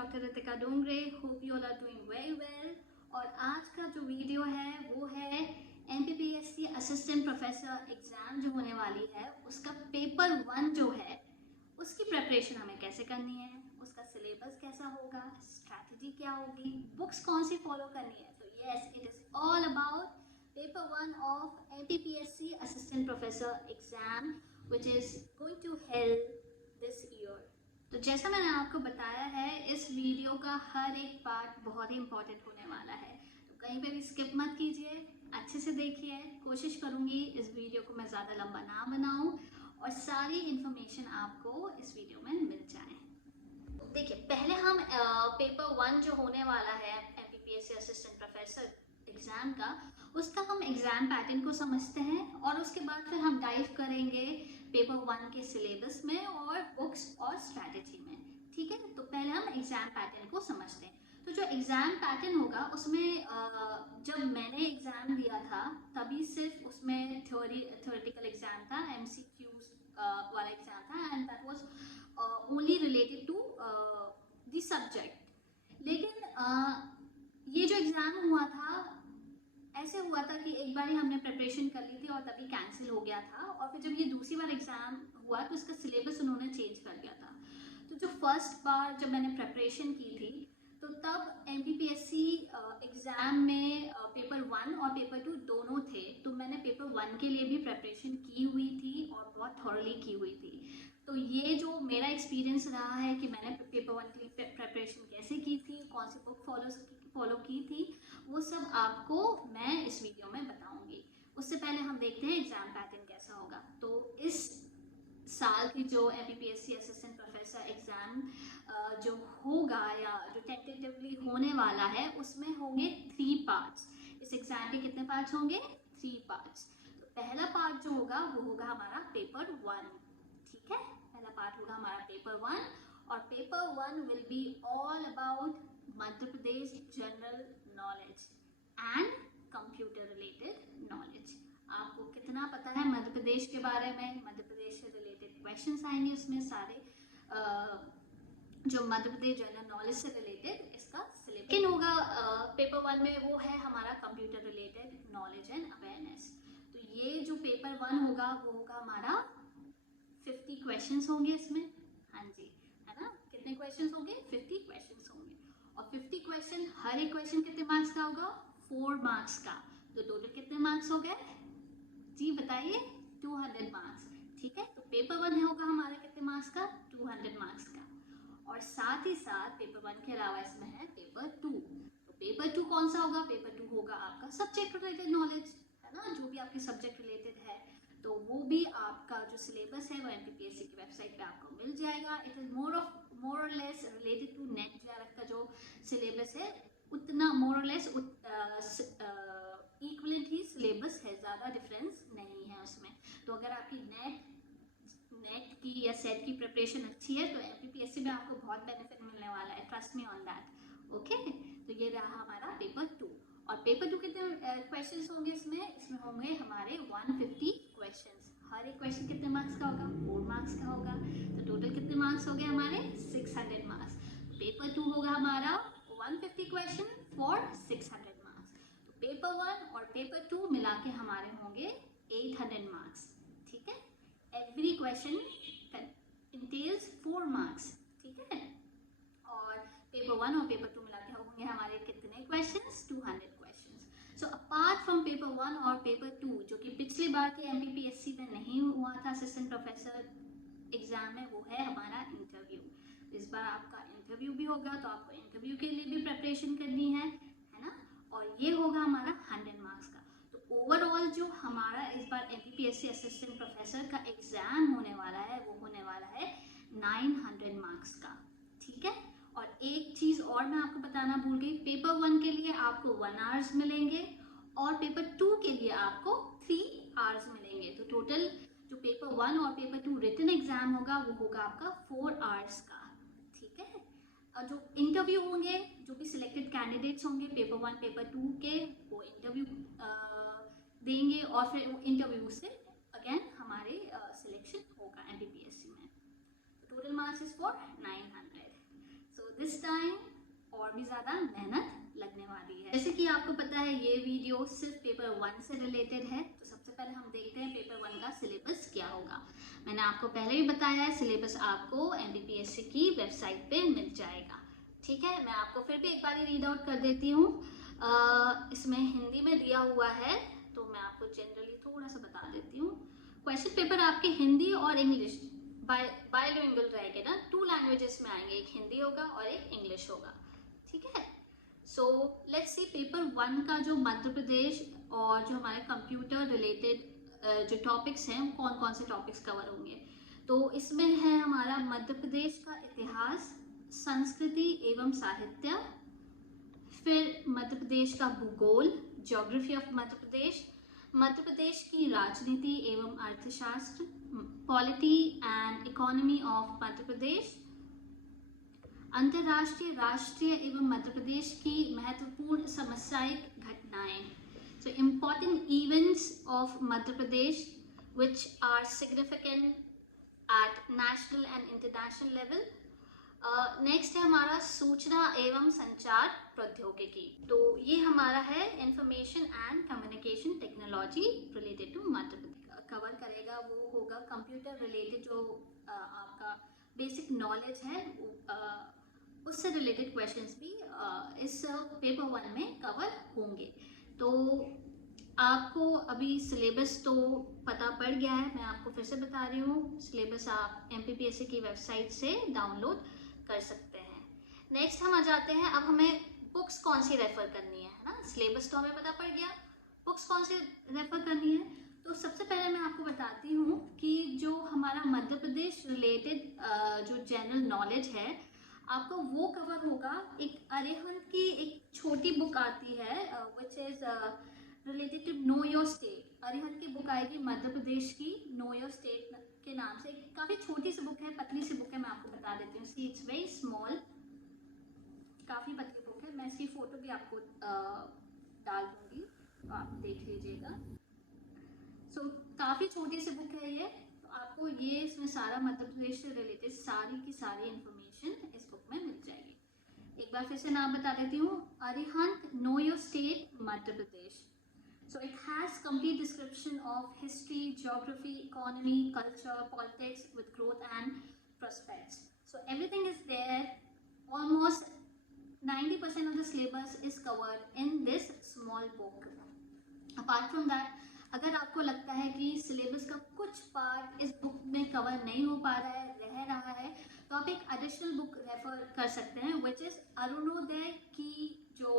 Doctor Ritika Dongre. Hope you all are doing very well. और आज का जो वीडियो है वो है एमपीपीएससी असिस्टेंट प्रोफेसर एग्ज़ाम जो होने वाली है उसका पेपर 1 जो है उसकी प्रिपरेशन हमें कैसे करनी है, उसका सिलेबस कैसा होगा, स्ट्रैटेजी क्या होगी, बुक्स कौन सी फॉलो करनी है। तो yes, it is all about paper 1 of MPPSC assistant professor exam which is going to help this year. तो जैसा मैंने आपको बताया है, इस वीडियो का हर एक पार्ट बहुत ही इंपॉर्टेंट होने वाला है, तो कहीं पे भी स्किप मत कीजिए, अच्छे से देखिए। कोशिश करूँगी इस वीडियो को मैं ज़्यादा लंबा ना बनाऊँ और सारी इन्फॉर्मेशन आपको इस वीडियो में मिल जाए। देखिए, पहले हम पेपर 1 जो होने वाला है एमपीपीएससी असिस्टेंट प्रोफेसर एग्ज़ाम का, उसका हम एग्ज़ाम पैटर्न को समझते हैं और उसके बाद फिर हम डाइव करेंगे पेपर 1 के सिलेबस में और बुक्स और स्ट्रैटेजी में। ठीक है, तो पहले हम एग्ज़ाम पैटर्न को समझते हैं। तो जो एग्ज़ाम पैटर्न होगा उसमें जब मैंने एग्ज़ाम दिया था तभी सिर्फ उसमें थ्योरेटिकल एग्ज़ाम था, एमसीक्यूज वाला एग्ज़ाम था, and that was only related to the subject. लेकिन ये जो एग्ज़ाम हुआ था ऐसे हुआ था कि एक बार ही हमने प्रिपरेशन कर ली थी और तभी कैंसिल हो गया था, और फिर जब ये दूसरी बार एग्ज़ाम हुआ तो इसका सिलेबस उन्होंने चेंज कर दिया था। तो जो फर्स्ट बार जब मैंने प्रिपरेशन की थी तो तब एमपीपीएससी एग्ज़ाम में पेपर 1 और पेपर 2 दोनों थे, तो मैंने पेपर 1 के लिए भी प्रिपरेशन की हुई थी और बहुत थॉरली की हुई थी। तो ये जो मेरा एक्सपीरियंस रहा है कि मैंने पेपर 1 के लिए प्रिपरेशन कैसे की थी, कौन सी बुक फॉलो की थी, वो सब आपको मैं इस वीडियो में बताऊंगी। उससे पहले हम देखते हैं एग्ज़ाम पैटर्न कैसा होगा। तो इस साल की जो एमपीपीएससी असिस्टेंट प्रोफेसर एग्ज़ाम जो होगा या जो टेंटेटिवली होने वाला है उसमें होंगे 3 पार्ट्स। इस एग्ज़ाम के कितने पार्ट्स होंगे? 3 पार्ट्स। तो पहला पार्ट जो होगा वो होगा हमारा पेपर 1। ठीक है, पहला पार्ट होगा हमारा पेपर 1 और paper 1 will be all about Madhya Pradesh general knowledge and computer related knowledge. आपको कितना पता है मध्य प्रदेश के बारे में, मध्य प्रदेश से रिलेटेड क्वेश्चंस आएंगे उसमें सारे, जो मध्य प्रदेश जनरल नॉलेज से रिलेटेड इसका सिलेबस। लेकिन होगा पेपर 1 में वो है हमारा computer related knowledge and awareness. तो ये जो पेपर 1 होगा वो होगा हमारा 50 क्वेश्चंस होंगे इसमें। हाँ जी, है ना, कितने क्वेश्चंस होंगे? 50 क्वेश्चंस होंगे। और 50 क्वेश्चन, हर एक क्वेश्चन कितने मार्क्स का होगा? 4 मार्क्स का। तो टोटल कितने मार्क्स हो गए जी बताइए? 200 मार्क्स। ठीक है, तो पेपर 1 होगा हमारा कितने मार्क्स का? 200 मार्क्स का। और साथ ही साथ पेपर 1 के अलावा इसमें है पेपर 2। तो पेपर 2 कौन सा होगा? पेपर 2 होगा आपका सब्जेक्ट रिलेटेड नॉलेज, है ना, जो भी आपके सब्जेक्ट रिलेटेड है। तो वो भी आपका जो सिलेबस है वो एमपीपीएससी की वेबसाइट पे आपको मिल जाएगा। इट इज़ मोर और less related to NET JRF का जो सिलेबस है, उतना मोर और लेस इक्वलेंट ही सिलेबस है, ज़्यादा डिफरेंस नहीं है उसमें। तो अगर आपकी नेट की या सेट की प्रिपरेशन अच्छी है तो एमपीपीएससी में आपको बहुत बेनिफिट मिलने वाला है, trust me on that. Okay, तो ये रहा हमारा पेपर 2। और पेपर 2 कितने क्वेश्चंस होंगे इसमें होंगे हमारे 150 क्वेश्चंस। हर एक क्वेश्चन कितने मार्क्स का होगा? 4 मार्क्स का होगा। तो टोटल कितने मार्क्स हो गए हमारे? 600 मार्क्स। पेपर 2 होगा हमारा 150 क्वेश्चन फॉर 600 मार्क्स। तो पेपर 1 और पेपर 2 मिला के हमारे होंगे 800 मार्क्स। ठीक है, एवरी क्वेश्चन इंटेल्स 4 मार्क्स। ठीक है, और पेपर 1 और पेपर 2 मिला के होंगे हमारे कितने questions? 200 questions. So apart from paper 1 और पेपर 2 जो कि पिछली बार के एमपीपीएससी में नहीं हुआ था असिस्टेंट प्रोफेसर एग्जाम में, वो है हमारा इंटरव्यू। इस बार आपका इंटरव्यू भी होगा, तो आपको इंटरव्यू के लिए भी प्रिपरेशन करनी है ना, और ये होगा हमारा 100 मार्क्स का। तो ओवरऑल जो हमारा इस बार एमपीपीएससी असिस्टेंट प्रोफेसर का एग्जाम होने वाला है वो होने वाला है 900 मार्क्स का। ठीक है, और एक चीज़ और मैं आपको बताना भूल गई, पेपर 1 के लिए आपको 1 आवर्स मिलेंगे और पेपर 2 के लिए आपको 3 आवर्स मिलेंगे। तो टोटल जो पेपर 1 और पेपर 2 रिटन एग्जाम होगा वो होगा आपका 4 आवर्स का। ठीक है, और जो इंटरव्यू होंगे, जो भी सिलेक्टेड कैंडिडेट्स होंगे पेपर 1 पेपर 2 के, वो इंटरव्यू देंगे और फिर वो इंटरव्यू से अगेन हमारे सिलेक्शन होगा एमपीपीएससी में। Total marks is for 900। So this time और भी ज़्यादा मेहनत लगने वाली है। जैसे कि आपको पता है ये वीडियो सिर्फ पेपर 1 से रिलेटेड है, तो सबसे पहले हम देखते हैं पेपर 1 का सिलेबस क्या होगा। मैंने आपको पहले भी बताया है सिलेबस आपको MPPSC की वेबसाइट पे मिल जाएगा। ठीक है, मैं आपको फिर भी एक बार रीड आउट कर देती हूँ। इसमें हिंदी में दिया हुआ है, तो मैं आपको जनरली थोड़ा सा बता देती हूँ। क्वेश्चन पेपर आपके हिंदी और इंग्लिश बायलिंगुअल रहेंगे ना, 2 लैंग्वेजेस में आएंगे, एक हिंदी होगा और एक इंग्लिश होगा। ठीक है, सो लेट्स सी पेपर 1 का जो मध्य प्रदेश और जो हमारे कंप्यूटर रिलेटेड जो टॉपिक्स हैं, कौन कौन से टॉपिक्स कवर होंगे। तो इसमें है हमारा मध्य प्रदेश का इतिहास, संस्कृति एवं साहित्य, फिर मध्य प्रदेश का भूगोल, ज्योग्राफी ऑफ मध्य प्रदेश, मध्य प्रदेश की राजनीति एवं अर्थशास्त्र, polity and economy of Madhya Pradesh, अंतर्राष्ट्रीय, राष्ट्रीय एवं मध्य प्रदेश की महत्वपूर्ण सामयिक घटनाएं। So important events of Madhya Pradesh which are significant at national and international level. Next है हमारा सूचना एवं संचार प्रौद्योगिकी। तो ये हमारा है information and communication technology related to Madhya Pradesh cover करेगा। वो होगा कंप्यूटर रिलेटेड जो आपका बेसिक नॉलेज है, उससे रिलेटेड क्वेश्चंस भी इस पेपर 1 में कवर होंगे। तो आपको अभी सिलेबस तो पता पड़ गया है, मैं आपको फिर से बता रही हूँ। सिलेबस आप MPPSC की वेबसाइट से डाउनलोड कर सकते हैं। नेक्स्ट हम आ जाते हैं, अब हमें बुक्स कौन सी रेफर करनी है ना। सिलेबस तो हमें पता पड़ गया, बुक्स कौन सी रेफर करनी है। तो सबसे पहले मैं आपको बताती हूँ कि जो हमारा मध्य प्रदेश रिलेटेड जो जनरल नॉलेज है, आपको वो कवर होगा। एक अरिहंत की एक छोटी बुक आती है which is related to know your state. Arihant की बुक आएगी मध्य प्रदेश की, नो योर स्टेट के नाम से। काफ़ी छोटी सी बुक है, पतली सी बुक है, मैं आपको बता देती हूँ। सी इट्स वेरी स्मॉल, काफ़ी पतली बुक है। मैं इसकी फ़ोटो भी आपको डाल दूँगी, तो आप देख लीजिएगा। सो काफ़ी छोटी सी बुक है ये, तो आपको ये इसमें सारा मध्य प्रदेश से रिलेटेड सारी की सारी इन्फॉर्मेशन इस बुक में मिल जाएगी। एक बार फिर से नाम बता देती हूँ, Arihant know your state Madhya Pradesh. So it has complete description of history, geography, economy, culture, politics with growth and prospects. So everything is there. Almost 90% of the syllabus is covered in this small book. Apart from that, अगर आपको लगता है कि syllabus का कुछ part इस book में cover नहीं हो पा रहा है, रह रहा है, तो आप एक एडिशनल बुक रेफर कर सकते हैं, विच इज़ अरुणोदय की जो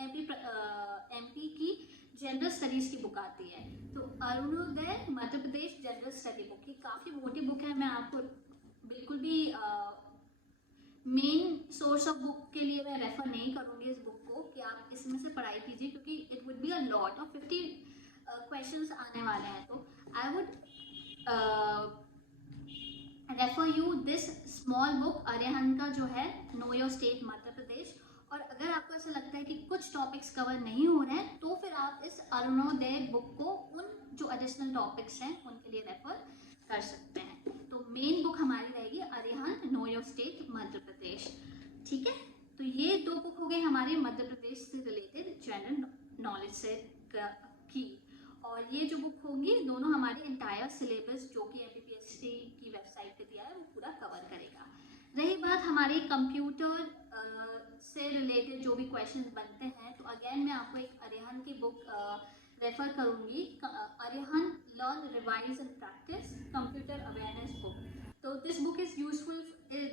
MP की जनरल स्टडीज की बुक आती है। तो Arunoday Madhya Pradesh general study book, ये काफ़ी मोटी बुक है। मैं आपको बिल्कुल भी मेन सोर्स ऑफ बुक के लिए मैं रेफर नहीं करूँगी इस बुक को कि आप इसमें से पढ़ाई कीजिए, क्योंकि it would be a lot of 50 questions आने वाले हैं। तो I would refer you this small book Arihant का जो है नो योर स्टेट मध्य प्रदेश। और अगर आपको ऐसा लगता है कि कुछ टॉपिक्स कवर नहीं हो रहे हैं, तो फिर आप इस अरुणोदय बुक को उन जो एडिशनल टॉपिक्स हैं उनके लिए रेफर कर सकते हैं। तो मेन बुक हमारी रहेगी Arihant know your state Madhya प्रदेश। ठीक है, तो ये 2 बुक हो गई हमारी मध्य प्रदेश से रिलेटेड जनरल नॉलेज से की। और ये जो बुक होंगी दोनों हमारी एंटायर सिलेबस जो कि MPPSC की वेबसाइट पे दिया है वो पूरा कवर करेगा। रही बात हमारे कंप्यूटर से रिलेटेड जो भी क्वेश्चंस बनते हैं, तो अगेन मैं आपको एक अरिहंत की बुक रेफर करूँगी, Arihant learn revise and practice computer awareness book. तो this book is useful,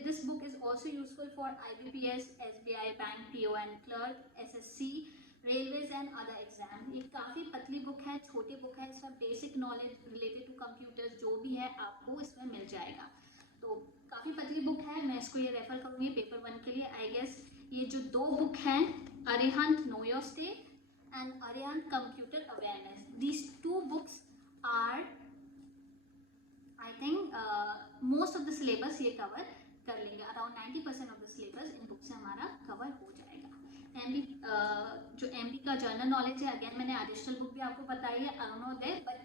this book is also useful for IBPS, SBI, bank, PO and clerk, SSC, railways and other exam. ये काफ़ी पतली book है, छोटी book है, इसमें basic knowledge related to computers जो भी है आपको इसमें मिल जाएगा। तो काफ़ी पतली बुक है, मैं इसको ये रेफर करूँगी पेपर 1 के लिए। आई गेस ये जो 2 बुक हैं, Arihant know your state and Arihant computer awareness, these 2 books are I think most of the syllabus ये कवर कर लेंगे। Around 90% of the syllabus in book से हमारा कवर हो जाएगा। जो MP का जनरल नॉलेज है, अगेन मैंने एडिशनल बुक भी आपको बताई है अरुणोदय, बट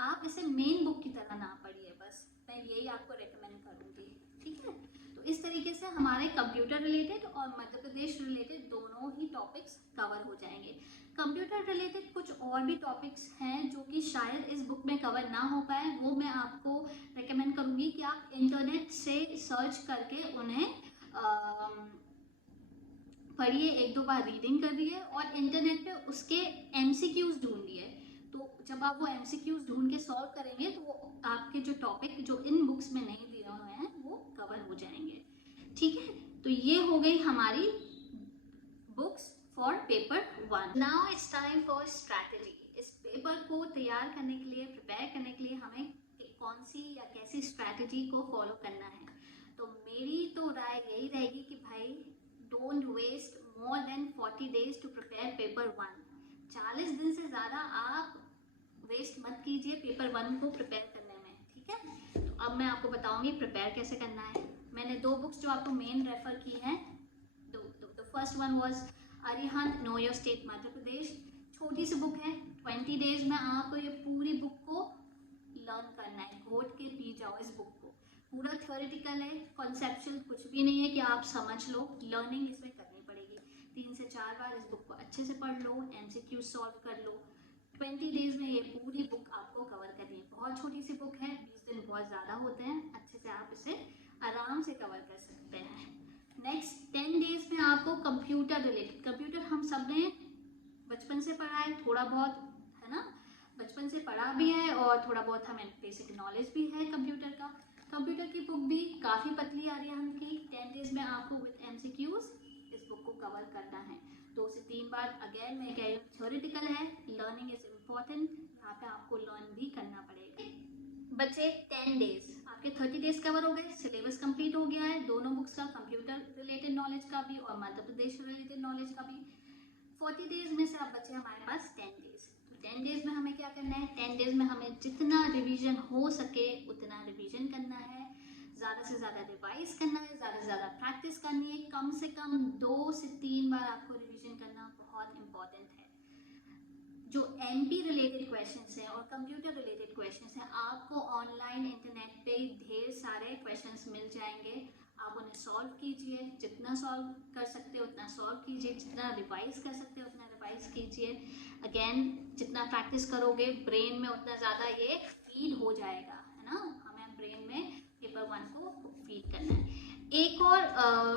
आप इसे मेन बुक की तरह ना पढ़िए, बस मैं यही आपको रेकमेंड करूँगी। ठीक है, तो इस तरीके से जिससे हमारे कंप्यूटर रिलेटेड और मध्य प्रदेश रिलेटेड दोनों ही टॉपिक्स कवर हो जाएंगे। कंप्यूटर रिलेटेड कुछ और भी टॉपिक्स हैं जो कि शायद इस बुक में कवर ना हो पाए, वो मैं आपको रेकमेंड करूँगी कि आप इंटरनेट से सर्च करके उन्हें पढ़िए, 1-2 बार रीडिंग करिए और इंटरनेट पे उसके MCQs ढूंढिए। तो जब आप वो MCQs ढूंढ के सॉल्व करेंगे तो वो आपके जो टॉपिक जो इन बुक्स में नहीं दिए हुए हैं वो कवर हो जाएंगे। ठीक है, तो ये हो गई हमारी books for paper 1। Now it's time for strategy. इस पेपर को तैयार करने के लिए, प्रिपेयर करने के लिए हमें कौन सी या कैसी स्ट्रैटेजी को फॉलो करना है। तो मेरी तो राय यही रहेगी कि भाई don't waste more than 40 days to prepare paper 1। 40 दिन से ज़्यादा आप वेस्ट मत कीजिए पेपर 1 को प्रिपेयर करने में। ठीक है, तो अब मैं आपको बताऊंगी प्रिपेयर कैसे करना है। मैंने 2 बुक्स जो आपको मेन रेफर की हैं, the first one was Arihant know your state Madhya Pradesh. छोटी सी बुक है, 20 days में आपको ये पूरी बुक को लर्न करना है। घोट के पी जाओ इस बुक को। पूरा थ्योरेटिकल है, कॉन्सेप्चुअल कुछ भी नहीं है कि आप समझ लो, लर्निंग इसमें करनी पड़ेगी। 3 से 4 बार इस बुक को अच्छे से पढ़ लो, MCQ सॉल्व कर लो। 20 days में ये पूरी बुक आपको कवर करनी है। बहुत छोटी सी बुक है, 20 दिन बहुत ज़्यादा होते हैं, अच्छे से आप इसे आराम से कवर कर सकते हैं। नेक्स्ट 10 days में आपको कंप्यूटर रिलेटेड, कंप्यूटर हम सब ने बचपन से पढ़ा है थोड़ा बहुत, है ना, बचपन से पढ़ा भी है और थोड़ा बहुत हमें बेसिक नॉलेज भी है कंप्यूटर का। कंप्यूटर की बुक भी काफ़ी पतली आ रही है हमकी। 10 days में आपको विद MCQs इस बुक को कवर करना है। 2 से 3 बार, अगेन मैं कह रही हूँ थ्योरेटिकल है, लर्निंग इज इम्पॉर्टेंट, यहाँ पे आपको लर्न भी करना पड़ेगा। बचे 10 days, आपके 30 days कवर हो गए, सिलेबस कंप्लीट हो गया है दोनों बुक्स का, कंप्यूटर रिलेटेड नॉलेज का भी और मध्य प्रदेश रिलेटेड नॉलेज का भी। 40 days में से अब बचे हमारे पास 10 days। तो 10 days में हमें क्या करना है, 10 days में हमें जितना रिवीजन हो सके उतना रिवीजन करना है, ज़्यादा से ज़्यादा रिवाइज करना है, ज़्यादा से ज़्यादा प्रैक्टिस करनी है। कम से कम 2 से 3 बार आपको रिवीजन करना बहुत इम्पॉर्टेंट है। जो MP रिलेटेड क्वेश्चंस हैं और कंप्यूटर रिलेटेड क्वेश्चंस हैं, आपको ऑनलाइन इंटरनेट पे ढेर सारे क्वेश्चंस मिल जाएंगे। आप उन्हें सॉल्व कीजिए, जितना सॉल्व कर सकते हो उतना सॉल्व कीजिए, जितना रिवाइज कर सकते हो उतना रिवाइज कीजिए। अगेन जितना प्रैक्टिस करोगे ब्रेन में उतना ज़्यादा ये फीड हो जाएगा, है ना। हमें ब्रेन में पेपर 1 को फीड करना है। एक और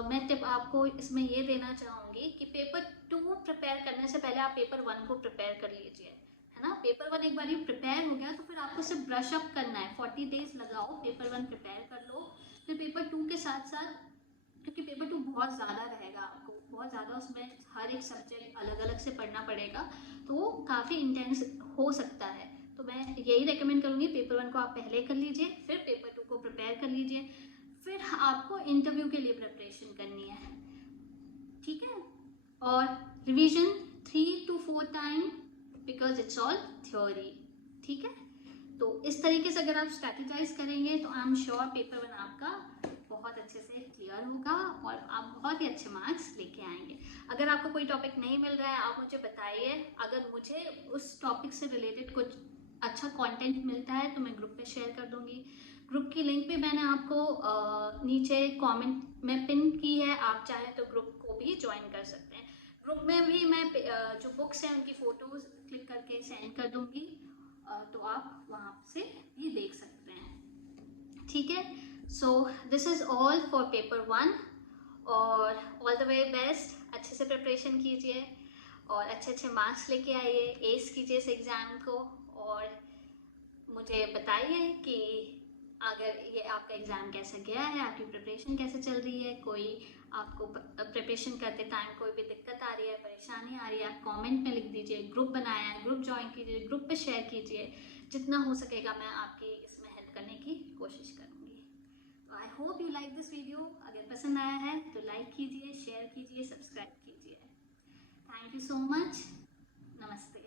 मैं टिप आपको इसमें ये देना चाहूँगी कि पेपर 2 प्रिपेयर करने से पहले आप पेपर 1 को प्रिपेयर कर लीजिए, है ना। पेपर 1 एक बार ये प्रिपेयर हो गया तो फिर आपको सिर्फ ब्रश अप करना है। 40 days लगाओ, पेपर 1 प्रिपेयर कर लो, फिर पेपर 2 के साथ साथ, क्योंकि पेपर 2 बहुत ज़्यादा रहेगा, आपको बहुत ज़्यादा उसमें हर एक सब्जेक्ट अलग अलग से पढ़ना पड़ेगा, तो वो काफ़ी इंटेंस हो सकता है। तो मैं यही रेकमेंड करूँगी, पेपर 1 को आप पहले कर लीजिए, फिर पेपर 2 को प्रिपेयर कर लीजिए, फिर आपको इंटरव्यू के लिए प्रिपरेशन करनी है। ठीक है, और revision 3 to 4 time because it's all theory. ठीक है, तो इस तरीके से अगर आप स्ट्रैटेजाइज करेंगे तो आई एम श्योर पेपर 1 आपका बहुत अच्छे से क्लियर होगा और आप बहुत ही अच्छे मार्क्स लेके आएंगे। अगर आपको कोई टॉपिक नहीं मिल रहा है आप मुझे बताइए, अगर मुझे उस टॉपिक से रिलेटेड कुछ अच्छा कंटेंट मिलता है तो मैं ग्रुप पे शेयर कर दूंगी। ग्रुप की लिंक भी मैंने आपको नीचे कमेंट में पिन की है, आप चाहें तो ग्रुप को भी ज्वाइन कर सकते हैं। ग्रुप में भी मैं जो बुक्स हैं उनकी फ़ोटोज़ क्लिक करके सेंड कर दूंगी, तो आप वहाँ से भी देख सकते हैं। ठीक है, so this is all for paper 1 और ऑल द वे बेस्ट। अच्छे से प्रिपरेशन कीजिए और अच्छे अच्छे मार्क्स लेके आइए, एस कीजिए इस एग्ज़ाम को और मुझे बताइए कि अगर ये आपका एग्ज़ाम कैसा गया है, आपकी प्रिपरेशन कैसे चल रही है, कोई आपको प्रिपरेशन करते टाइम कोई भी दिक्कत आ रही है, परेशानी आ रही है, आप कमेंट में लिख दीजिए। ग्रुप बनाया है, ग्रुप ज्वाइन कीजिए, ग्रुप पे शेयर कीजिए, जितना हो सकेगा मैं आपकी इसमें हेल्प करने की कोशिश करूँगी। तो I hope you like this video. अगर पसंद आया है तो लाइक कीजिए, शेयर कीजिए, सब्सक्राइब कीजिए। Thank you so much. नमस्ते।